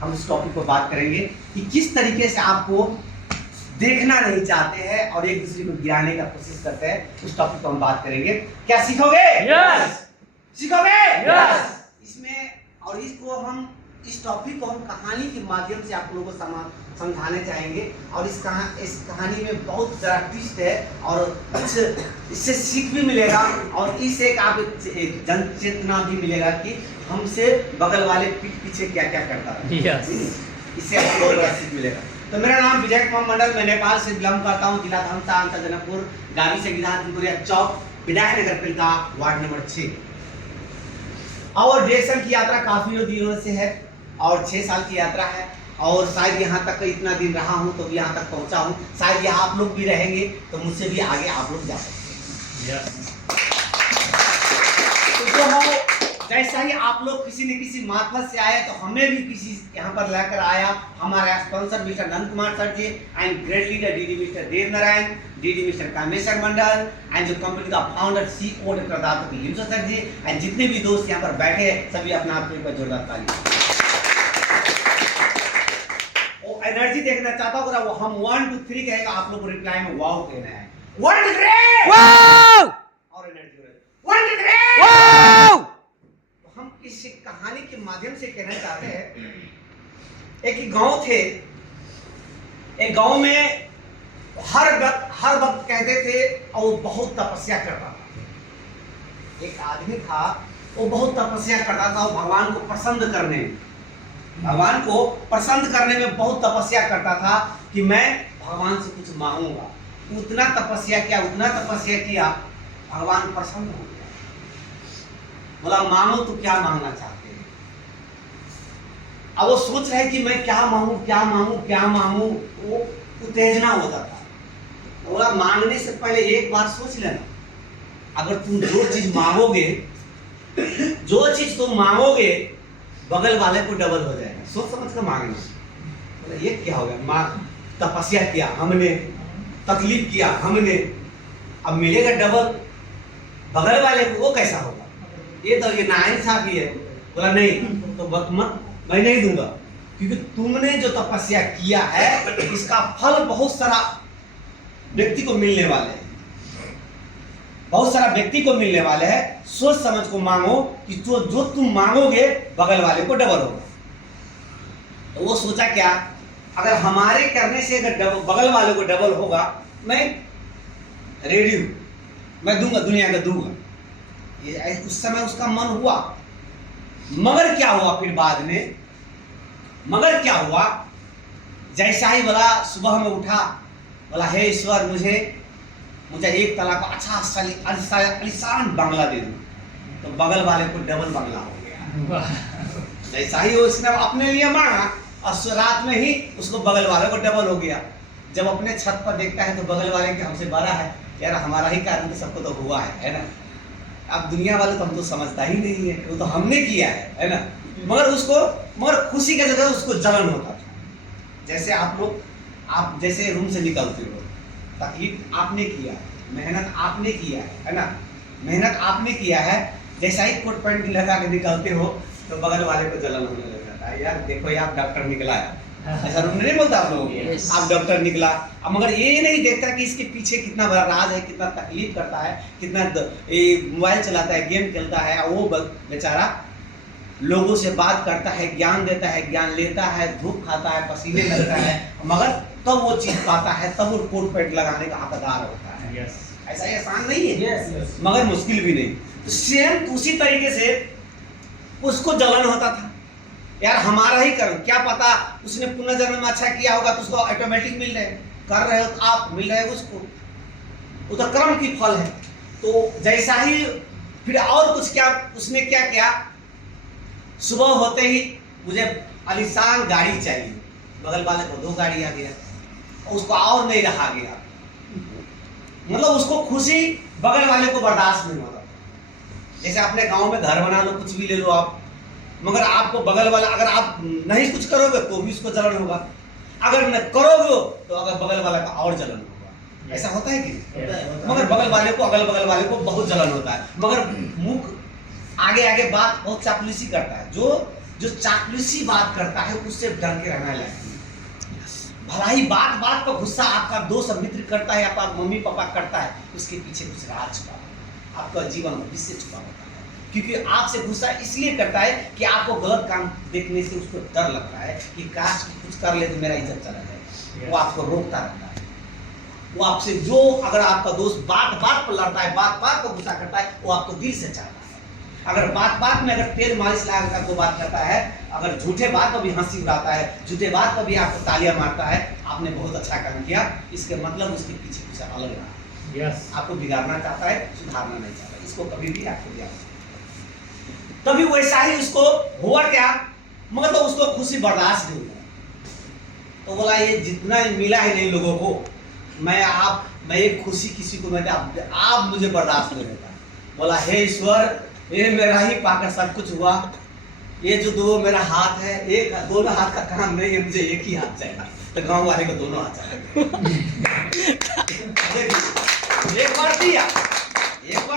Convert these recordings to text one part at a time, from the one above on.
हम इस टॉपिक पर बात करेंगे कि किस तरीके से आपको देखना नहीं चाहते हैं और एक दूसरे को गिराने का कोशिश करते हैं। उस टॉपिक पर हम बात करेंगे। क्या सीखोगे? यस। सीखोगे? यस। इसमें और इस टॉपिक को हम कहानी के माध्यम से आप लोगों को समझाने चाहेंगे और इस कहानी में बहुत ज़रा ट्विस्ट है और कुछ इससे सीख भी मिलेगा और इससे आप जन चेतना भी मिलेगा कि हमसे बगल वाले पीठ पीछे क्या क्या करता है। यस। इससे आप लोगों को सीख मिलेगा। तो मेरा नाम विजय कुमार मंडल, मैं नेपाल से बिलोंग करता हूँ। जिला धमसा, अंचल जनकपुर, गावी से गिधानपुरिया चौक, विनायक नगर पालिका, वार्ड नंबर 6। और डिरेक्शन की यात्रा काफी दिनों से है और 6 साल की यात्रा है और शायद यहाँ तक इतना दिन रहा हूँ तो यहाँ तक पहुँचा हूँ। शायद यहाँ आप लोग भी रहेंगे तो मुझसे भी आगे आप लोग जा सकते हैं। तो जैसा ही आप लोग किसी न किसी मार्फत से आए तो हमें भी किसी यहाँ पर लेकर आया हमारा sponsor mister Nand Kumar sir ji and great leader DD mister Dev Narayan, DD mister Kameshwar Mandal and जो कंपनी का founder CEO doctor Dato Himso sir ji and जितने भी दोस्त यहाँ पर बैठे सभी अपना आप पर जोरदार ताली। एनर्जी देखना चाहता हूँ वो हम 1 2 3 कहेगा आप लोग को रिप्लाई में वाओ कहना है। 1 2 3 वाओ और एनर्जी 1 2 3 वाओ। तो हम इस कहानी के माध्यम से कहना चाहते हैं एक गांव थे। एक गांव में हर वक्त कहते थे और वो बहुत तपस्या करता था। एक आदमी था वो बहुत तपस्या करता था, वो भगवान को प्रसन्न करने में बहुत तपस्या करता था कि मैं भगवान से कुछ मांगूंगा। उतना तपस्या किया भगवान प्रसन्न हो गया। बोला मांगो तो क्या मांगना चाहते हैं? अब वो सोच रहे कि मैं क्या मांगू, वो उत्तेजना होता था। बोला मांगने से पहले एक बार सोच लेना, अगर तुम जो चीज तुम मांगोगे बगल वाले को डबल हो जाएगा। सोच समझ कर मांगना। बोला ये क्या हो गया? तपस्या किया हमने, तकलीफ किया हमने, अब मिलेगा डबल बगल वाले को, वो कैसा होगा? ये तो ये नाइंसाफी है। बोला नहीं तो मैं नहीं दूंगा, क्योंकि तुमने जो तपस्या किया है इसका फल बहुत सारा व्यक्ति को मिलने वाले हैं। सोच समझ को मांगो कि जो तुम मांगोगे बगल वाले को डबल होगा। तो वो सोचा क्या, अगर हमारे करने से अगर बगल वाले को डबल होगा मैं रेडी हूं, मैं दूंगा, दुनिया का दूंगा। ये उस समय उसका मन हुआ। मगर क्या हुआ फिर बाद में? जैसा ही बोला सुबह में उठा, बोला हे ईश्वर मुझे 1 तला का अच्छा आलीशान बंगला दे दो। तो बगल वाले को डबल बंगला हो गया। जैसा ही उसने अपने लिए मांगा और रात में ही उसको बगल वाले को डबल हो गया। जब अपने छत पर देखता है तो बगल वाले के हमसे बड़ा है, यार हमारा ही कारण तो सबको तो हुआ है ना। अब दुनिया वाले तो हम तो समझता ही नहीं है, वो तो हमने किया है ना। मगर खुशी के जगह उसको जलन होता था। जैसे आप जैसे रूम से निकलते हो, तकलीफ आपने किया है, मेहनत आपने किया है ना। जैसा ही कोट पैंट लगा के निकलते हो तो बगल वाले को जलन होने लग जाता है। यार देखो यार डॉक्टर निकला है, ऐसा रूम नहीं बोलता आप लोग। yes. आप डॉक्टर निकला, अब मगर ये नहीं देखता कि इसके पीछे कितना बड़ा राज है, कितना तकलीफ करता है, कितना मोबाइल चलाता है, गेम खेलता है, और वो बेचारा लोगों से बात करता है, ज्ञान देता है, ज्ञान लेता है, धूप खाता है, पसीने लगता है, मगर तब वो चीज पाता है, तब वो कोट पैंट लगाने का हकदार होता है। yes. ऐसा ही आसान नहीं है। yes. मगर मुश्किल भी नहीं। तो सेम उसी तरीके से उसको जलन होता था, यार हमारा ही कर्म, क्या पता उसने पुनर्जन्म में अच्छा किया होगा तो उसको ऑटोमेटिक मिल रहे, कर रहे हो तो आप मिल रहे हो उसको, वो तो कर्म की फल है। तो जैसा ही फिर और कुछ क्या उसने क्या किया, सुबह होते ही मुझे आलीशान गाड़ी चाहिए, बगल वाले को 2 गाड़ी आ गया, उसको और नहीं रहा गया। मतलब उसको खुशी बगल वाले को बर्दाश्त नहीं होता। जैसे अपने गांव में घर बना लो, कुछ भी ले लो आप, मगर आपको बगल वाला, अगर आप नहीं कुछ करोगे तो भी उसको जलन होगा, अगर न करोगे तो अगर बगल वाला का और जलन होगा। ऐसा होता है कि मगर बगल वाले को, अगल बगल वाले को बहुत जलन होता है, मगर मुख आगे बात बहुत चापलूसी करता है। जो जो चापलूसी बात करता है उससे डर के रहना लायक नहीं। भला ही बात बात पर गुस्सा आपका दोस्त मित्र करता है, आपका मम्मी पापा करता है, उसके पीछे कुछ राज छुपा होता है, आपका जीवन भविष्य छुपा होता है। क्योंकि आपसे गुस्सा इसलिए करता है कि आपको गलत काम देखने से उसको डर लगता है कि काश कुछ कर ले तो मेरा इज्जत चला जाए। वो आपको रोकता रहता है। वो आपसे जो अगर आपका दोस्त बात बात पर लड़ता है, बात बात पर गुस्सा करता है, वो आपको दिल से चाहता है। अगर बात बात में अगर तेल मालिश लगा कर बात करता है, अगर झूठे बात पर भी हंसी उड़ाता है, झूठे बात पर भी आपको तालियां मारता है, आपने बहुत अच्छा काम किया, इसके मतलब उसके पीछे कुछ अलग रहा। आपको बिगाड़ना चाहता है, सुधारना नहीं चाहता। इसको कभी भी आपको दिया तभी वैसा ही उसको हुआ क्या, मतलब उसको खुशी बर्दाश्त नहीं हुआ। तो बोला ये जितना मिला है नहीं लोगों को, मैं एक खुशी किसी को मैं आप मुझे बर्दाश्त नहीं होता। बोला हे ईश्वर, ये मेरा ही पाकर सब कुछ हुआ, ये जो दो मेरा हाथ है, एक दोनों हाथ का काम नहीं है, मुझे एक ही हाथ चाहिए। तो गांव वाले को दोनों हाथ चाहिए। एक बार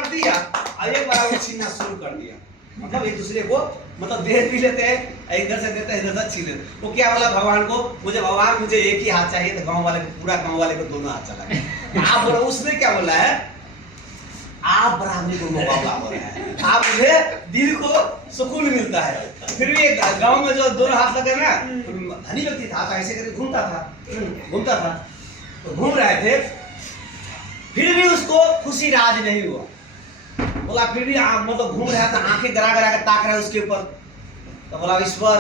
दिया और एक बार वो छीनना शुरू कर दिया। मतलब एक दूसरे को मतलब दे भी लेते हैं, इधर से देते हैं, इधर से छीन लेते। वो क्या बोला भगवान को, मुझे एक ही हाथ चाहिए। तो गांव वाले को, पूरा गांव वाले को दोनों हाथ चला गया। आप बोला, उसने क्या बोला है, आप ब्राह्मणी को मुकाबला हो रहा है, आप मुझे दिल को सुकून मिलता है। फिर भी गांव में जो दोनों हाथ लगे ना, धनी व्यक्ति था, ऐसे करके घूमता था, तो घूम रहे थे, फिर भी उसको खुशी राज नहीं हुआ। बोला फिर भी मतलब घूम रहा था, आंखें गरा गरा के ताक रहा है उसके ऊपर। तो बोला ईश्वर,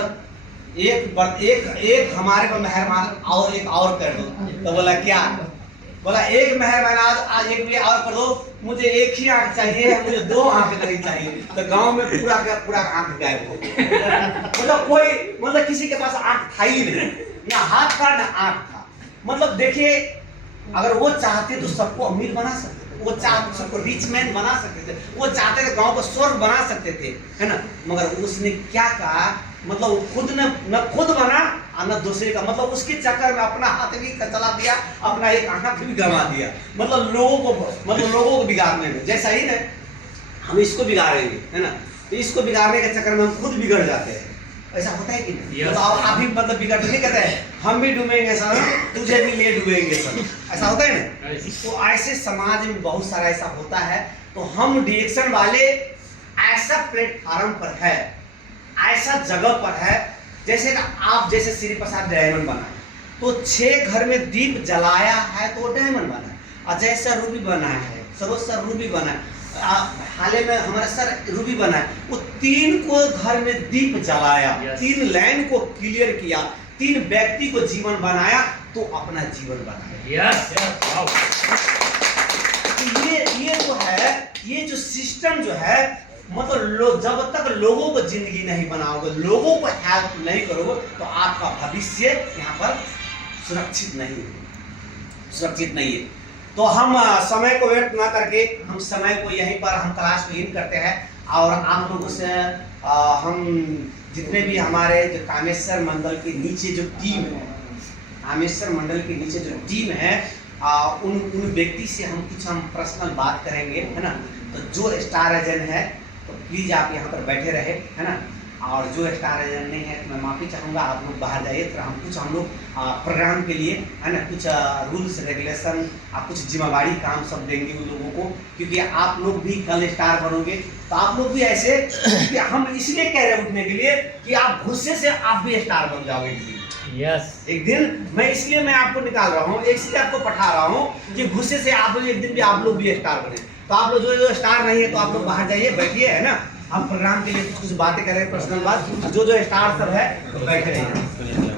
एक हमारे पर मेहरबान और एक और कर दो। तो बोला क्या, बोला एक मेहरबान आज एक भी और कर दो, मुझे एक ही आंख चाहिए, मुझे दो आंख नहीं चाहिए। तो गांव में पूरा आंख गायब हो गया। मतलब किसी के पास आंख था ही नहीं, ना हाथ था ना आंख था। मतलब देखिए, अगर वो चाहते तो सबको अमीर बना सकते थे, वो चाहते सबको रिच मैन बना सकते थे, वो चाहते थे गांव को स्वर्ग बना सकते थे, है ना। मगर उसने क्या कहा, मतलब खुद न खुद बना और न दूसरे का, मतलब उसके चक्कर में अपना हाथ भी चला दिया, अपना एक आंख भी गंवा दिया। मतलब लोगों को बिगाड़ने में, जैसा ही ना हम इसको बिगाड़ेंगे, है ना, तो इसको बिगाड़ने के चक्कर में हम खुद बिगड़ जाते हैं। ऐसा होता है कि नहीं? तो आप भी मतलब बिगड़ते नहीं, कहते हैं हम भी डूबेंगे सर, तुझे भी ले डूबेंगे सर, ऐसा होता है ना। तो ऐसे समाज में बहुत सारा ऐसा होता है। तो हम डिएक्शन वाले ऐसा प्लेटफॉर्म पर है, ऐसा जगह पर है, जैसे ना आप जैसे श्री प्रसाद डायमंड बना है, तो 6 घर में दीप जलाया है तो डायमंड बना है। और जैसा रूबी बना है, सरोज सर रूबी बना है, हाल में हमारा सर रूबी बना है, वो 3 को घर में दीप जलाया, 3 लाइन को क्लियर किया, 3 व्यक्ति को जीवन बनाया, तो अपना जीवन बनाया। ये जो है, ये जो सिस्टम जो है, मतलब जब तक लोगों को जिंदगी नहीं बनाओगे, लोगों को हेल्प नहीं करोगे, तो आपका भविष्य यहाँ पर सुरक्षित नहीं है। तो हम समय को व्यर्थ ना करके, हम समय को यहीं पर हम तलाश को इन करते हैं। और आप लोगों से हम जितने भी हमारे जो कामेश्वर मंडल के नीचे जो टीम है, कामेश्वर मंडल के नीचे जो टीम है, उन व्यक्ति से हम कुछ पर्सनल बात करेंगे, है ना। तो जो स्टार एजेंट है तो प्लीज आप यहाँ पर बैठे रहे, है ना। और जो स्टार एजेंट नहीं है तो मैं माफ़ी चाहूँगा, आप लोग बाहर जाइए। तो हम लोग प्रोग्राम के लिए, है ना, कुछ रूल्स रेगुलेशन, कुछ जिम्मेवारी काम सब देंगे उन लोगों को, क्योंकि आप लोग भी कल स्टार बनोगे। तो आप लोग भी ऐसे कि हम इसलिए कह रहे हैं उठने के लिए कि आप गुस्से से आप भी स्टार बन जाओगे एक दिन। एक दिन मैं इसलिए मैं आपको निकाल रहा हूँ, इसलिए आपको पठा रहा हूँ कि गुस्से से आप लोग एक दिन भी आप लोग भी स्टार बने। तो आप लोग जो स्टार नहीं है तो आप लोग बाहर जाइए, बैठिए, है ना। हम प्रोग्राम के लिए कुछ बातें करें, पर्सनल बात। जो स्टार सब है तो बैठे रहिए।